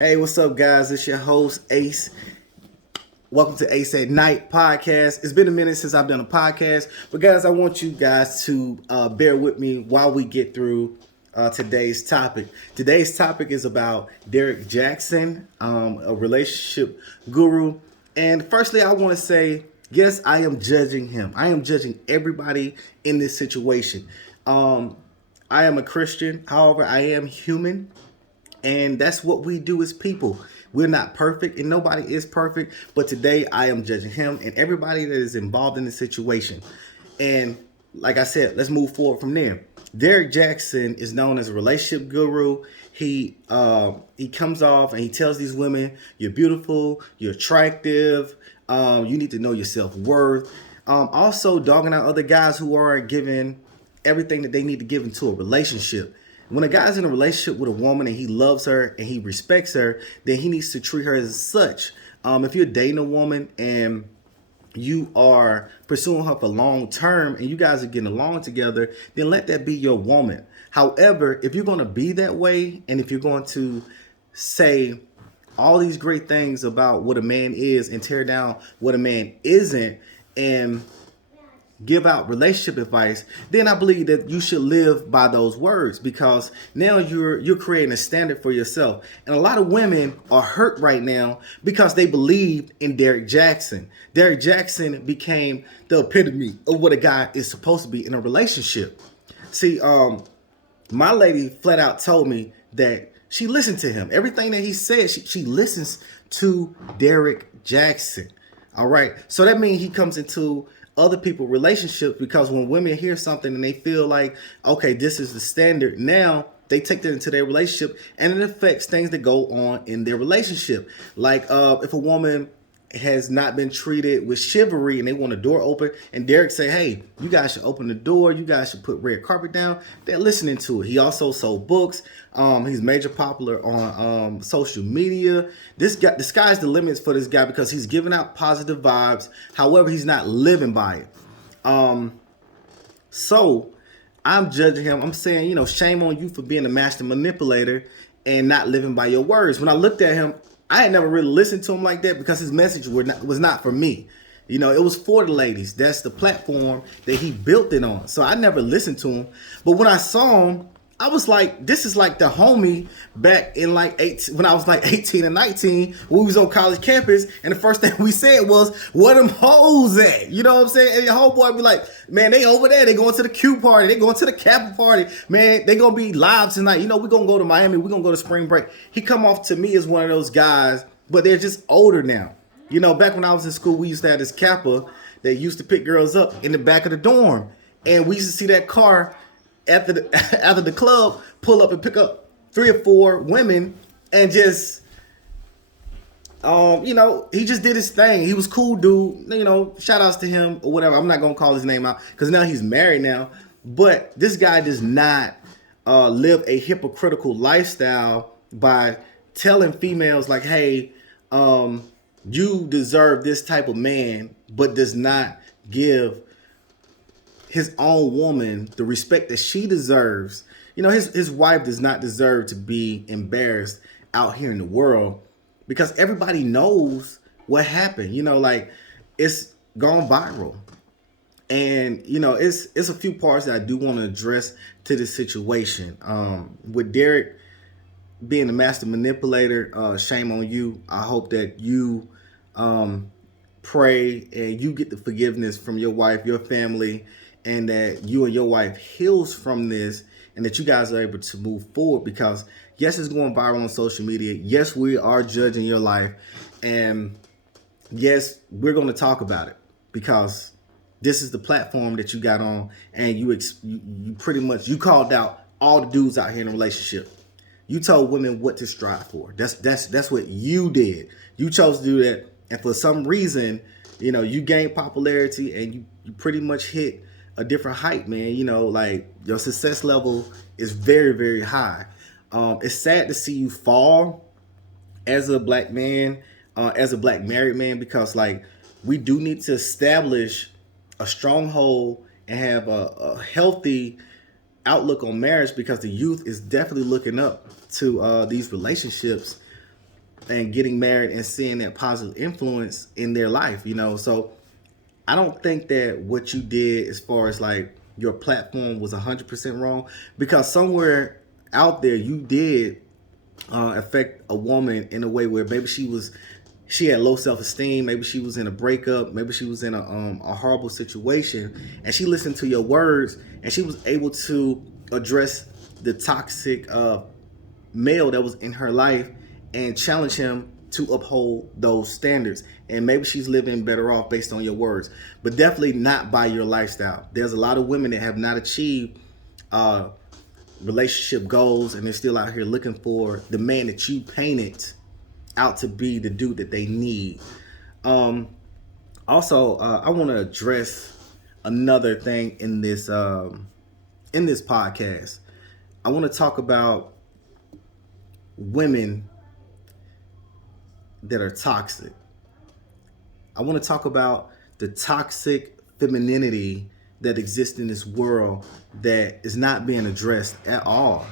Hey, what's up, guys? It's your host, Ace. Welcome to Ace at Night podcast. It's been a minute since I've done a podcast, but guys, I want you guys to bear with me while we get through today's topic. Today's topic is about Derrick Jaxn, a relationship guru. And firstly, I want to say, yes, I am judging him. I am judging everybody in this situation. I am a Christian, however, I am human. And that's what we do as people. We're not perfect and nobody is perfect. But today I am judging him and everybody that is involved in the situation. And like I said, let's move forward from there. Derrick Jaxn is known as a relationship guru. He comes off and he tells these women, you're beautiful, you're attractive, you need to know your self-worth. Also dogging out other guys who are giving everything that they need to give into a relationship. When a guy's in a relationship with a woman and he loves her and he respects her, then he needs to treat her as such. If you're dating a woman and you are pursuing her for long term and you guys are getting along together, then let that be your woman. However, if you're going to be that way and if you're going to say all these great things about what a man is and tear down what a man isn't and give out relationship advice, then I believe that you should live by those words, because now you're creating a standard for yourself. And a lot of women are hurt right now because they believed in Derrick Jaxn. Derrick Jaxn became the epitome of what a guy is supposed to be in a relationship. See, my lady flat out told me that she listened to him. Everything that he said, she listens to Derrick Jaxn. All right. So that means he comes into other people relationships, because when women hear something and they feel like, okay, this is the standard, now they take that into their relationship and it affects things that go on in their relationship. Like if a woman has not been treated with chivalry and they want a door open and Derrick say, hey, you guys should open the door, you guys should put red carpet down, they're listening to it. He also sold books. He's major popular on social media. This guy, the sky's the limits for this guy because he's giving out positive vibes. However, he's not living by it. So I'm judging him. I'm saying, shame on you for being a master manipulator and not living by your words. When I looked at him, I had never really listened to him like that because his message was not for me. It was for the ladies. That's the platform that he built it on. So I never listened to him. But when I saw him, I was like, this is like the homie back in when I was like 18 and 19, when we was on college campus, and the first thing we said was, where them hoes at? You know what I'm saying? And your homeboy be like, man, they over there, they going to the Q party, they going to the Kappa party, man, they gonna be live tonight. We're gonna go to Miami, we're gonna go to spring break. He come off to me as one of those guys, but they're just older now. Back when I was in school, we used to have this Kappa that used to pick girls up in the back of the dorm. And we used to see that car after the club pull up and pick up 3 or 4 women and just he just did his thing. He was cool dude, shout outs to him or whatever. I'm not gonna call his name out because now he's married now. But this guy does not live a hypocritical lifestyle by telling females like, hey, you deserve this type of man, but does not give his own woman the respect that she deserves. His wife does not deserve to be embarrassed out here in the world because everybody knows what happened. It's gone viral. And it's a few parts that I do want to address to this situation. With Derrick being a master manipulator, shame on you. I hope that you pray and you get the forgiveness from your wife, your family, and that you and your wife heals from this and that you guys are able to move forward, because yes, it's going viral on social media. Yes, we are judging your life. And yes, we're going to talk about it because this is the platform that you got on, and you pretty much, you called out all the dudes out here in a relationship. You told women what to strive for. That's what you did. You chose to do that. And for some reason, you gained popularity and you pretty much hit a different height, man. Like your success level is very, very high. It's sad to see you fall as a black man, as a black married man, because like we do need to establish a stronghold and have a healthy outlook on marriage, because the youth is definitely looking up to these relationships and getting married and seeing that positive influence in their life, So I don't think that what you did as far as like your platform was 100% wrong, because somewhere out there you did affect a woman in a way where maybe she had low self-esteem, maybe she was in a breakup, maybe she was in a horrible situation, and she listened to your words and she was able to address the toxic male that was in her life and challenge him to uphold those standards. And maybe she's living better off based on your words, but definitely not by your lifestyle. There's a lot of women that have not achieved relationship goals, and they're still out here looking for the man that you painted out to be the dude that they need. Also, I want to address another thing in this podcast. I want to talk about women that are toxic. I want to talk about the toxic femininity that exists in this world that is not being addressed at all.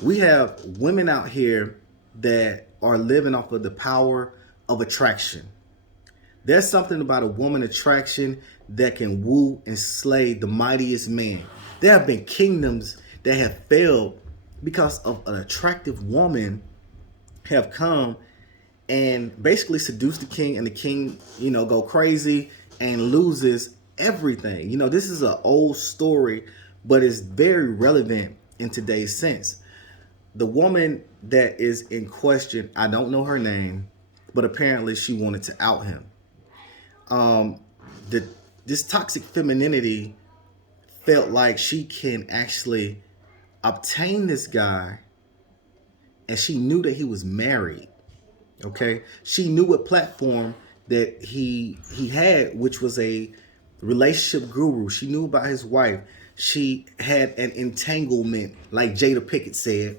We have women out here that are living off of the power of attraction. There's something about a woman attraction that can woo and slay the mightiest man. There have been kingdoms that have failed because of an attractive woman have come and basically seduce the king, and the king, go crazy and loses everything. This is an old story, but it's very relevant in today's sense. The woman that is in question, I don't know her name, but apparently she wanted to out him. This toxic femininity felt like she can actually obtain this guy, and she knew that he was married. Okay, she knew what platform that he had, which was a relationship guru. She knew about his wife. She had an entanglement, like Jada Pinkett said.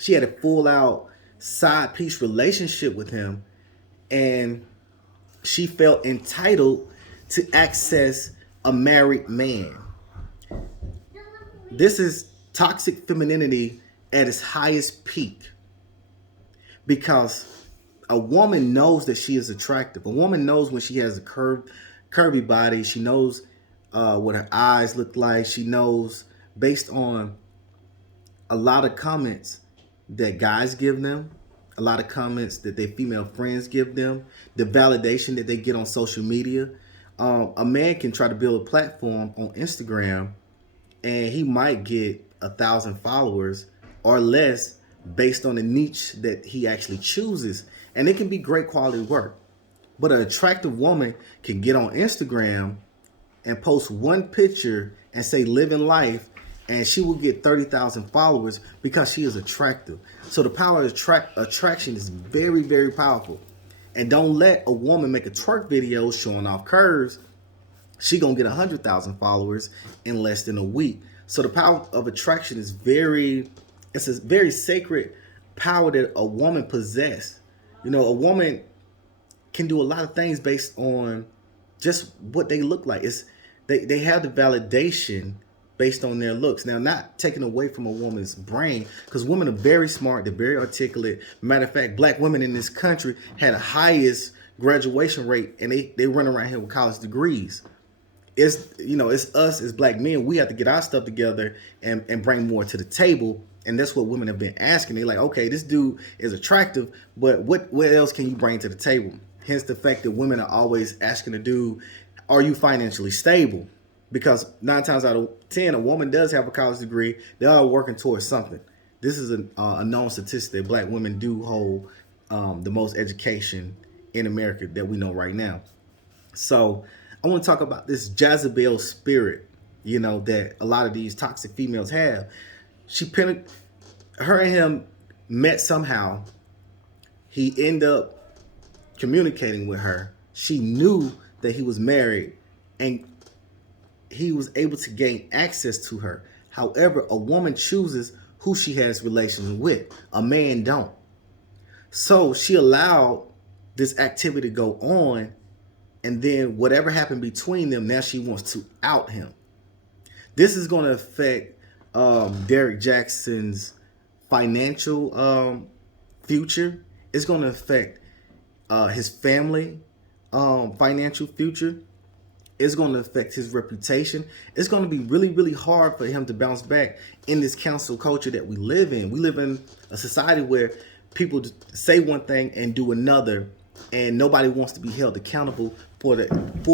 She had a full out side piece relationship with him, and she felt entitled to access a married man. This is toxic femininity at its highest peak, because a woman knows that she is attractive. A woman knows when she has a curvy body. She knows what her eyes look like. She knows based on a lot of comments that guys give them, a lot of comments that their female friends give them, the validation that they get on social media. A man can try to build a platform on Instagram, and he might get 1,000 followers or less based on the niche that he actually chooses. And it can be great quality work. But an attractive woman can get on Instagram and post one picture and say living life, and she will get 30,000 followers because she is attractive. So the power of attraction is very, very powerful. And don't let a woman make a twerk video showing off curves. She gonna get 100,000 followers in less than a week. So the power of attraction is it's a very sacred power that a woman possesses. A woman can do a lot of things based on just what they look like. They have the validation based on their looks. Now, not taken away from a woman's brain, because women are very smart, they're very articulate. Matter of fact, black women in this country had the highest graduation rate, and they run around here with college degrees. It's us as black men, we have to get our stuff together and bring more to the table. And that's what women have been asking. They're like, okay, this dude is attractive, but what else can you bring to the table? Hence the fact that women are always asking the dude, are you financially stable? Because 9 times out of 10, a woman does have a college degree. They are working towards something. This is a known statistic that black women do hold the most education in America that we know right now. So I want to talk about this Jezebel spirit, that a lot of these toxic females have. Her and him met somehow. He ended up communicating with her. She knew that he was married, and he was able to gain access to her. However, a woman chooses who she has relations with. A man don't. So she allowed this activity to go on, and then whatever happened between them, now she wants to out him. This is going to affect Derrick Jaxn's financial future, It's going to affect his family financial future. It's going to affect his reputation. It's going to be really, really hard for him to bounce back in this cancel culture that we live in. We live in a society where people say one thing and do another, and nobody wants to be held accountable for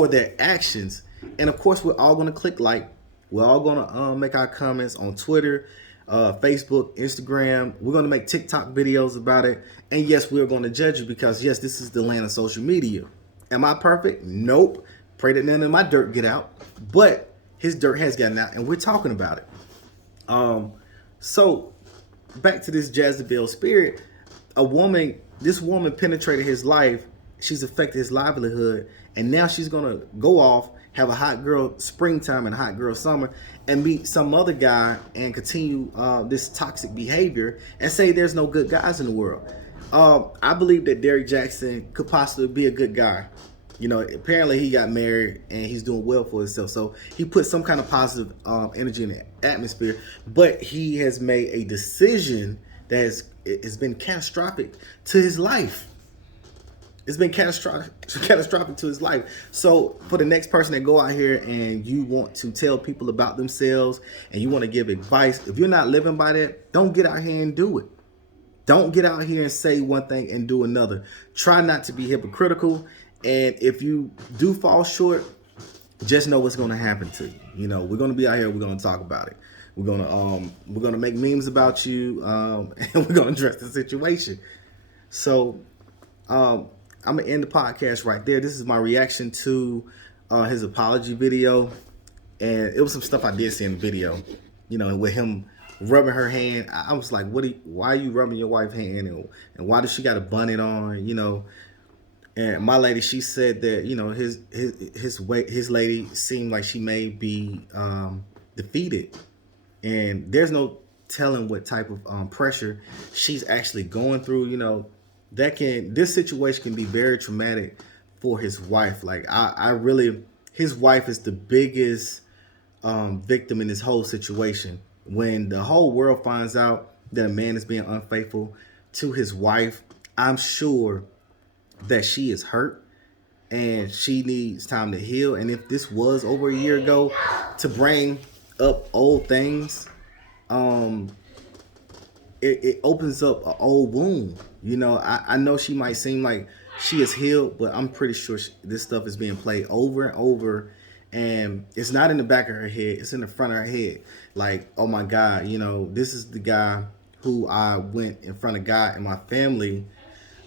their actions. And of course, we're all going to click like. We're all going to make our comments on Twitter, Facebook, Instagram. We're going to make TikTok videos about it. And yes, we're going to judge you because, yes, this is the land of social media. Am I perfect? Nope. Pray that none of my dirt get out. But his dirt has gotten out, and we're talking about it. So back to this Jezebel spirit. This woman penetrated his life. She's affected his livelihood. And now she's going to go off, have a hot girl springtime and a hot girl summer, and meet some other guy and continue this toxic behavior and say there's no good guys in the world. I believe that Derrick Jaxn could possibly be a good guy. You know, apparently he got married and he's doing well for himself. So he put some kind of positive energy in the atmosphere, but he has made a decision that has been catastrophic to his life. It's been catastrophic to his life. So for the next person that go out here and you want to tell people about themselves and you want to give advice, if you're not living by that, don't get out here and do it. Don't get out here and say one thing and do another. Try not to be hypocritical. And if you do fall short, just know what's going to happen to you. You know, we're going to be out here. We're going to talk about it. We're going to make memes about you, and we're going to address the situation. So, I'm going to end the podcast right there. This is my reaction to his apology video. And it was some stuff I did see in the video, you know, with him rubbing her hand. I was like, why are you rubbing your wife's hand? And why does she got a bonnet on, you know? And my lady, she said that, you know, his lady seemed like she may be defeated. And there's no telling what type of pressure she's actually going through, you know. This situation can be very traumatic for his wife. Like his wife is the biggest victim in this whole situation. When the whole world finds out that a man is being unfaithful to his wife, I'm sure that she is hurt and she needs time to heal. And if this was over a year ago, to bring up old things, it opens up an old wound. You know, I know she might seem like she is healed, but I'm pretty sure this stuff is being played over and over. And it's not in the back of her head. It's in the front of her head. Like, oh my God, you know, this is the guy who I went in front of God and my family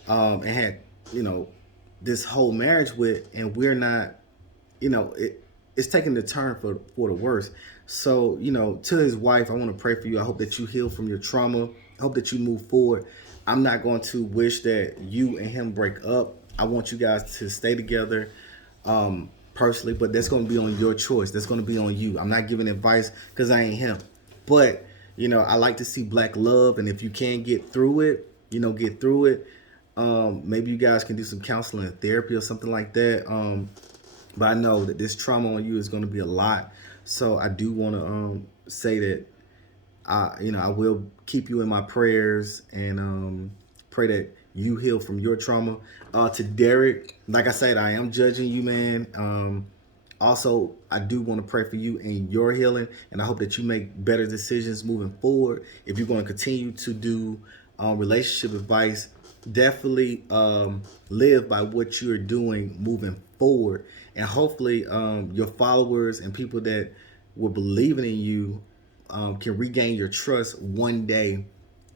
and had, you know, this whole marriage with, and we're not, you know, it's taking the turn for the worse. So, you know, to his wife, I want to pray for you. I hope that you heal from your trauma. I hope that you move forward. I'm not going to wish that you and him break up. I want you guys to stay together personally, but that's going to be on your choice. That's going to be on you. I'm not giving advice because I ain't him. But, you know, I like to see black love, and if you can get through it, you know, get through it. Maybe you guys can do some counseling and therapy or something like that. But I know that this trauma on you is going to be a lot. So I do want to say that I will keep you in my prayers and pray that you heal from your trauma. To Derrick, like I said, I am judging you, man. Also, I do want to pray for you and your healing, and I hope that you make better decisions moving forward. If you're going to continue to do relationship advice, definitely live by what you're doing moving forward. And hopefully your followers and people that were believing in you can regain your trust one day,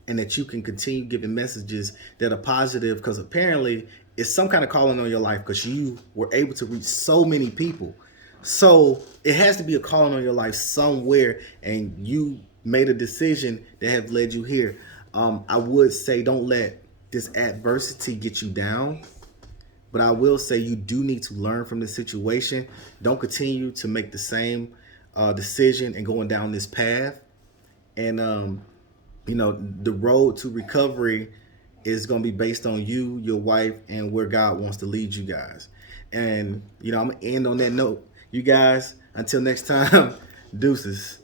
and that you can continue giving messages that are positive, because apparently it's some kind of calling on your life, because you were able to reach so many people. So it has to be a calling on your life somewhere, and you made a decision that have led you here. I would say don't let this adversity get you down, but I will say you do need to learn from this situation. Don't continue to make the same decision and going down this path. And you know, the road to recovery is going to be based on you, your wife, and where God wants to lead you guys. And, you know, I'm going to end on that note. You guys, until next time, deuces.